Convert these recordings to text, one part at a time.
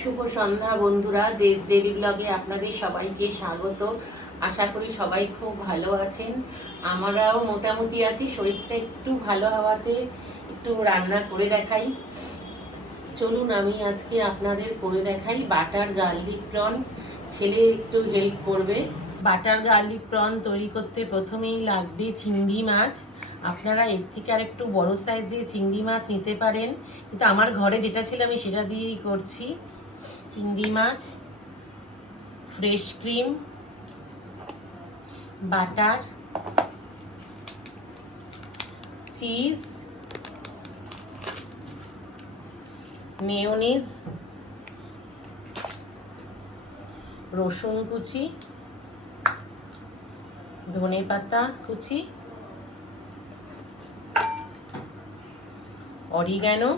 শুভ সন্ধ্যা বন্ধুরা, দেশ ডেলি ব্লগে আপনাদের সবাইকে স্বাগত। আশা করি সবাই খুব ভালো আছেন। আমরাও মোটামুটি আছি, শরীরটা একটু ভালো হওয়াতে একটু রান্না করে দেখাই। চলুন, আমি আজকে আপনাদের করে দেখাই বাটার গার্লিক প্রন। ছেলে একটু হেল্প করবে। বাটার গার্লিক প্রন তৈরি করতে প্রথমেই লাগবে চিংড়ি মাছ। আপনারা এর থেকে আর একটু বড় সাইজে চিংড়ি মাছ নিতে পারেন। কিন্তু আমার ঘরে যেটা ছিল আমি সেটা দিয়েই করছি। চিংড়ি মাছ fresh cream butter cheese mayonnaise রসুন কুচি ধনে পাতা কুচি অরিগ্যানো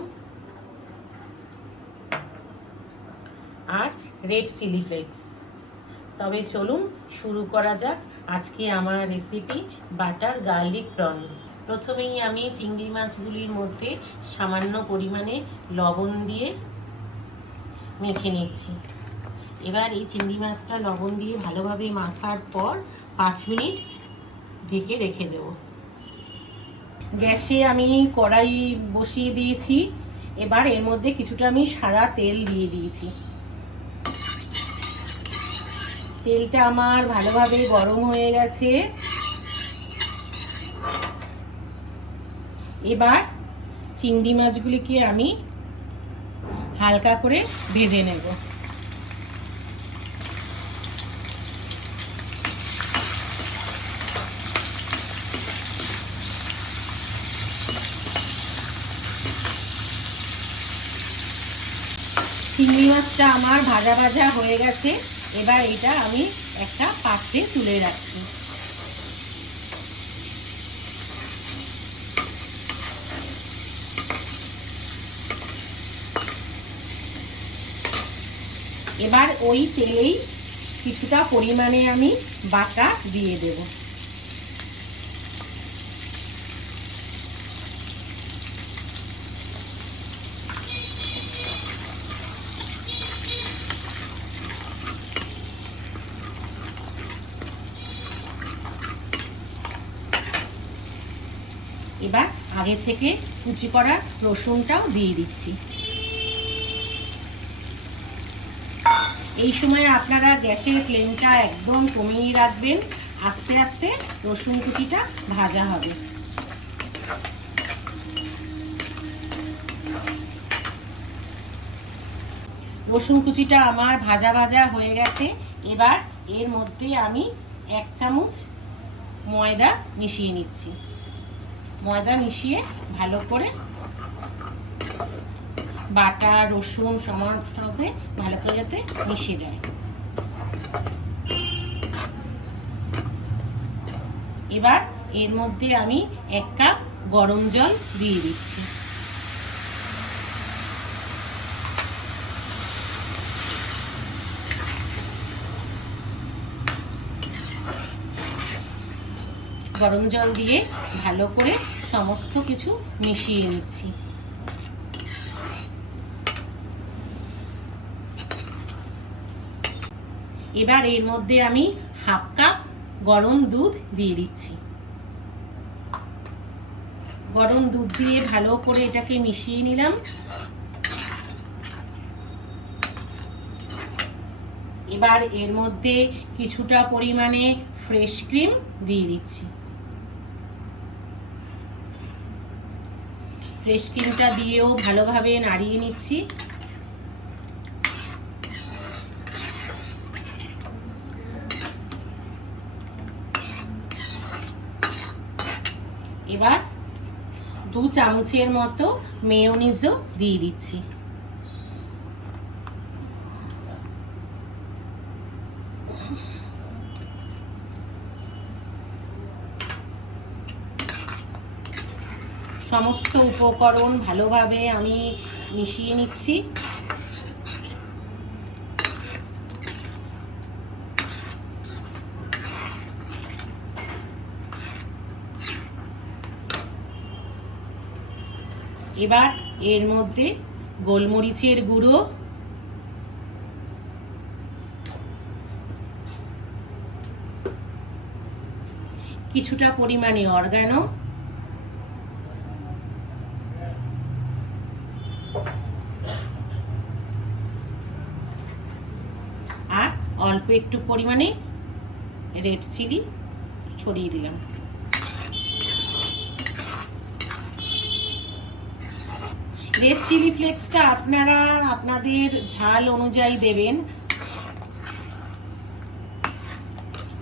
আর রেড চিলি ফ্লেক্স তবে চলুন শুরু করা যাক আজকে আমার রেসিপি বাটার গার্লিক প্রন প্রথমেই আমি চিংড়ি মাছগুলির মধ্যে সামান্য পরিমাণে লবণ দিয়ে মেখে নিচ্ছি। এবার এই চিংড়ি মাছটা লবণ দিয়ে ভালোভাবে মাখার পর পাঁচ মিনিট ঢেকে রেখে দেব। গ্যাসে আমি কড়াই বসিয়ে দিয়েছি। এবার এর মধ্যে কিছুটা আমি সাদা তেল দিয়ে দিয়েছি। তেলটা আমার ভালোভাবে গরম হয়ে গেছে। এবার চিংড়ি মাছগুলিকে আমি হালকা করে ভেজে নেব। চিংড়ি মাছটা আমার ভাজা ভাজা হয়ে গেছে। এবার এটা আমি একটা পাত্রে তুলে রাখছি। এবার ওই তেলেই কিছুটা পরিমাণে আমি বাটা দিয়ে দেব। এবার আগে থেকে কুচি করা রসুনটাও দিয়ে দিচ্ছি। এই সময় আপনারা গ্যাসের ফ্লেমটা একদম কমিয়ে রাখবেন, আস্তে আস্তে রসুন কুচিটা ভাজা হবে। রসুন কুচিটা আমার ভাজা ভাজা হয়ে গেছে। এবার এর মধ্যে আমি এক চামচ ময়দা মিশিয়ে নিচ্ছি। ময়দা মিশিয়ে ভালো করে বাটা, রসুন সমান ভালো করে যাতে মিশে যায়। এবার এর মধ্যে আমি এক কাপ গরম জল দিয়ে দিচ্ছি। গরম জল দিয়ে ভালো করে সমস্ত কিছু মিশিয়ে নিচ্ছি। এবার এর মধ্যে আমি হাফ কাপ গরম দুধ দিয়ে দিচ্ছি। গরম দুধ দিয়ে ভালো করে এটাকে মিশিয়ে নিলাম। এবার এর মধ্যে কিছুটা পরিমাণে ফ্রেশ ক্রিম দিয়ে দিচ্ছি। ফ্রেশ ক্রিমটা দিয়েও ভালোভাবে নাড়িয়ে নিচ্ছি। এবার দু চামচের মতো মেয়নিজও দিয়ে দিচ্ছি। সমস্ত উপকরণ ভালোভাবে আমি মিশিয়ে নিচ্ছি। এবার এর মধ্যে গোলমরিচের গুঁড়ো। কিছুটা পরিমাণে অর্গানো। অল্প একটু পরিমাণে রেড চিলি ছড়িয়ে দিলাম। রেড চিলি ফ্লেক্সটা আপনারা আপনাদের ঝাল অনুযায়ী দেবেন।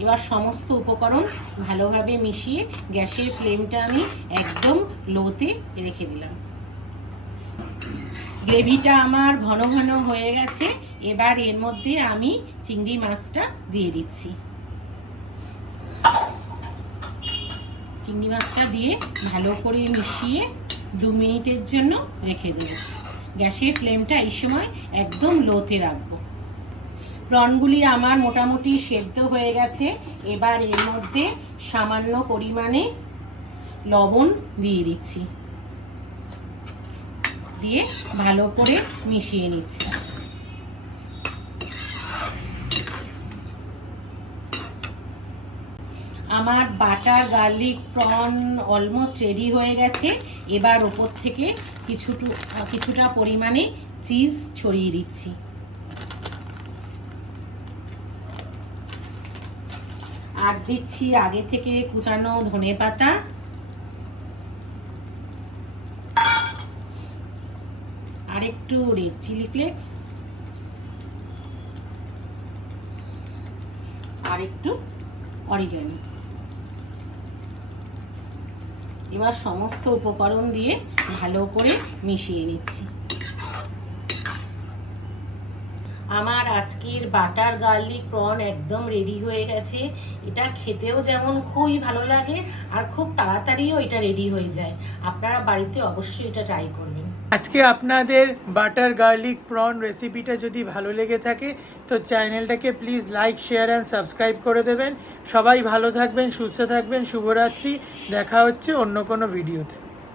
এবার সমস্ত উপকরণ ভালোভাবে মিশিয়ে গ্যাসের ফ্লেমটা আমি একদম লোতে রেখে দিলাম। গ্রেভিটা আমার ঘন ঘন হয়ে গেছে এবার এর মধ্যে আমি চিংড়ি মাছটা দিয়ে দিচ্ছি। চিংড়ি মাছটা দিয়ে ভালো করে মিশিয়ে দু মিনিটের জন্য রেখে দেবো। গ্যাসের ফ্লেমটা এই সময় একদম লোতে রাখব। প্রনগুলি আমার মোটামুটি সেদ্ধ হয়ে গেছে। এবার এর মধ্যে সামান্য পরিমাণে লবণ দিয়ে দিচ্ছি। দিয়ে ভালো করে মিশিয়ে নিচ্ছি। আমার butter garlic prawn almost ready হয়ে গেছে। এবার ওপর থেকে কিছুটু, কিছুটা পরিমাণে চিজ ছড়িয়ে দিচ্ছি। আর দিচ্ছি আগে থেকে কুচানো ধনে পাতা। আর একটু রেড চিলি ফ্লেক্স। আর একটু অরিগানি। এবার সমস্ত উপকরণ দিয়ে ভালো করে মিশিয়ে নিচ্ছি। আমার আজকের বাটার গার্লিক প্রন একদম রেডি হয়ে গেছে। এটা খেতেও যেমন খুবই ভালো লাগে আর খুব তাড়াতাড়িও এটা রেডি হয়ে যায়। আপনারা বাড়িতে অবশ্যই এটা ট্রাই করবেন। আজকে আপনাদের বাটার গার্লিক প্রন রেসিপিটা যদি ভালো লেগে থাকে, তো চ্যানেলটাকে please like, share and subscribe করে দেবেন। সবাই ভালো থাকবেন, সুস্থ থাকবেন, শুভরাত্রি। দেখা হচ্ছে অন্য কোনো ভিডিওতে।